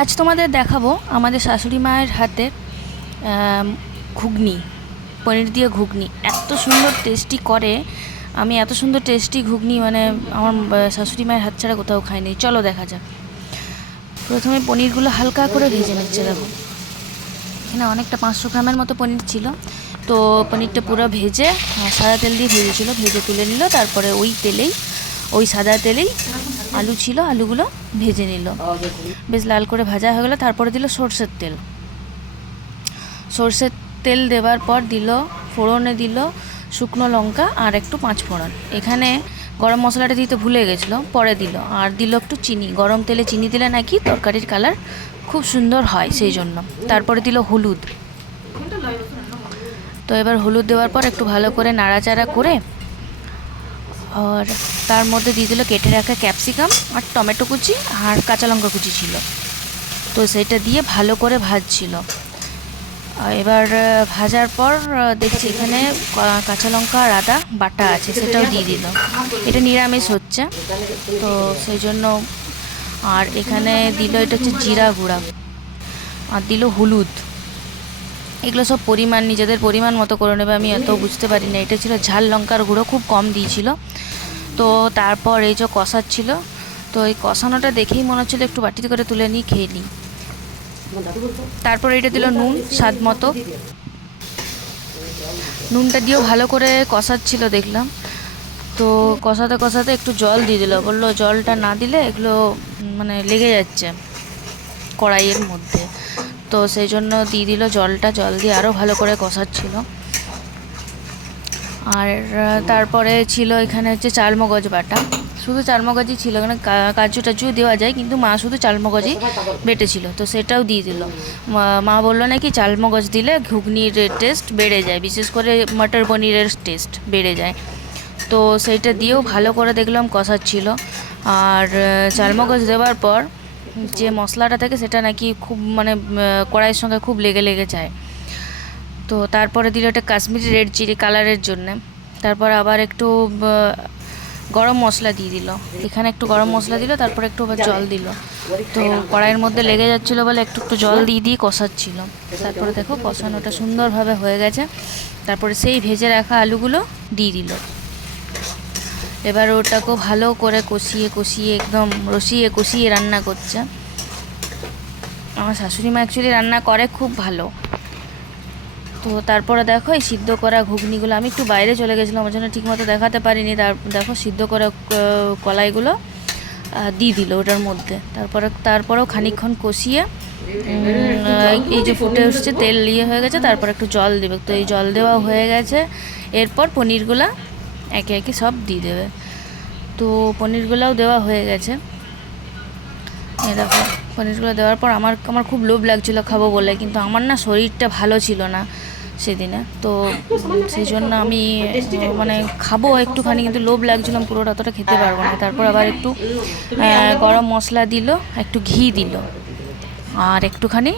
আজ তোমাদের দেখাবো আমাদের শাশুড়ি মায়ের হাতে ঘুগনি, পনির দিয়ে ঘুগনি। এত সুন্দর টেস্টি করে। আমি এত সুন্দর টেস্টি ঘুগনি মানে আমার শাশুড়ি মায়ের হাত ছাড়া কোথাও খাইনি। চলো দেখা যাক। প্রথমে পনিরগুলো হালকা করে ভেজে নিচ্ছে, দেখো। এখানে অনেকটা পাঁচশো গ্রামের মতো পনির ছিল। তো পনিরটা পুরো ভেজে সাদা তেল দিয়ে ভেজেছিল, ভেজে তুলে নিল। তারপরে ওই তেলেই, ওই সাদা তেলেই আলু ছিল আলুগুলো ভেজে নিল। বেশ লাল করে ভাজা হয়ে গেলো তারপরে দিল সর্ষের তেল। সর্ষের তেল দেওয়ার পর দিল ফোড়নে দিল শুকনো লঙ্কা আর একটু পাঁচ ফোড়ন। এখানে গরম মশলাটা দিতে ভুলে গেছিল পরে দিল। আর দিল একটু চিনি গরম তেলে চিনি দিলে নাকি তরকারির কালার খুব সুন্দর হয় সেই জন্য। তারপরে দিল হলুদ। তো এবার হলুদ দেওয়ার পর একটু ভালো করে নাড়াচাড়া করে আর তার মধ্যে দিয়ে দিল কেটে রাখা ক্যাপসিকাম আর টমেটো কুচি আর কাঁচা লঙ্কা কুচি ছিল। তো সেটা দিয়ে ভালো করে ভাজছিল। এবার ভাজার পর দেখছি এখানে কাঁচা লঙ্কা আর আদা বাটা আছে, সেটাও দিয়ে দিল। এটা নিরামিষ হচ্ছে, তো সেই জন্য আর এখানে দিল, এটা হচ্ছে জিরা গুঁড়া। আর দিল হলুদ। এগুলো সব পরিমাণ, নিজেদের পরিমাণ মতো করে নেবে, আমি এত বুঝতে পারি না। এটা ছিল ঝাল লঙ্কার গুঁড়ো, খুব কম দিয়েছিল। তো তারপর এই যে কষাচ্ছিল, তো এই কষানোটা দেখেই মনে হচ্ছিল একটু বাটিতে করে তুলে নিই খেয়ে নিই। তারপর এটা দিল নুন, স্বাদ মতো। নুনটা দিয়েও ভালো করে কষাচ্ছিল দেখলাম। তো কষাতে কষাতে একটু জল দিয়ে দিল, বলল জলটা না দিলে এগুলো মানে লেগে যাচ্ছে কড়াইয়ের মধ্যে। তো সেই জন্য দিয়ে দিল জলটা, জল দিয়ে আরও ভালো করে কষাচ্ছিল। আর তারপরে ছিল এখানে হচ্ছে চালমগজ বাটা। শুধু চালমগজই ছিল, এখানে কাজু টাজু দেওয়া যায়, কিন্তু মা শুধু চালমগজই বেটেছিল, তো সেটাও দিয়ে দিল। মা- বলল নাকি চালমগজ দিলে ঘুগনির টেস্ট বেড়ে যায়, বিশেষ করে মটর পনিরের টেস্ট বেড়ে যায়। তো সেইটা দিয়েও ভালো করে দেখলাম, কষাচ্ছিল। আর চালমগজ দেওয়ার পর যে মশলাটা থাকে, সেটা নাকি খুব মানে কড়াইয়ের সঙ্গে খুব লেগে লেগে যায়। তো তারপরে দিল একটা কাশ্মীরি রেড চিলি কালারের জন্যে। তারপর আবার একটু গরম মশলা দিয়ে দিল। এখানে একটু গরম মশলা দিল, তারপর একটু আবার জল দিল। তো কড়াইয়ের মধ্যে লেগে যাচ্ছিল বলে একটু একটু জল দিয়ে দিয়ে কষাচ্ছিল। তারপরে দেখো কষানোটা সুন্দরভাবে হয়ে গেছে। তারপরে সেই ভেজে রাখা আলুগুলো দিয়ে দিল। এবার ওটাকেও ভালো করে কষিয়ে কষিয়ে একদম রসিয়ে, কষিয়ে রান্না করছে। আমার শাশুড়ি মা অ্যাকচুয়ালি রান্না করে খুব ভালো। তো তারপরে দেখো এই সিদ্ধ করা ঘুগনিগুলো, আমি একটু বাইরে চলে গেছিলাম ওই জন্য ঠিকমতো দেখাতে পারিনি। তার, দেখো সিদ্ধ করা কলাইগুলো দিয়ে দিল ওটার মধ্যে। তারপরে, তারপরেও খানিকক্ষণ কষিয়ে এই যে ফুটে উঠছে, তেল ইয়ে হয়ে গেছে, তারপর একটু জল দেবে। তো এই জল দেওয়া হয়ে গেছে। এরপর পনিরগুলা একে একে সব দিয়ে দেবে। তো পনিরগুলাও দেওয়া হয়ে গেছে। এই দেখো। পনিরগুলো দেওয়ার পর আমার আমার খুব লোভ লাগছিল খাব বলে, কিন্তু আমার না শরীরটা ভালো ছিল না সেদিনে। তো সেই জন্য আমি মানে খাব একটুখানি, কিন্তু লোভ লাগছিলাম পুরোটা অতটা খেতে পারব না। তারপর আবার একটু গরম মশলা দিল, একটু ঘি দিল, আর একটুখানি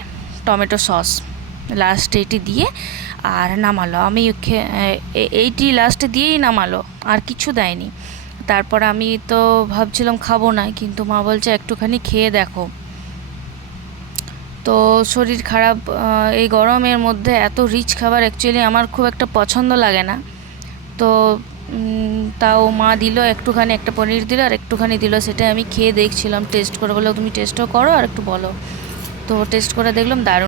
টমেটো সস। লাস্টে এটি দিয়ে আর নামালো। আমি এইটি লাস্টে দিয়েই নামালো, আর কিছু দেয়নি। তারপর আমি তো ভাবছিলাম খাব না, কিন্তু মা বলছে একটুখানি খেয়ে দেখো। তো শরীর খারাপ এই গরমের মধ্যে এত রিচ খাবার অ্যাকচুয়ালি আমার খুব একটা পছন্দ লাগে না। তো তাও মা দিল একটুখানি একটা পনির দিল আর একটুখানি দিল সেটা আমি খেয়ে দেখছিলাম টেস্ট করে বলো তুমি টেস্টও করো আর একটু বলো। তো টেস্ট করে দেখলাম, দারুণ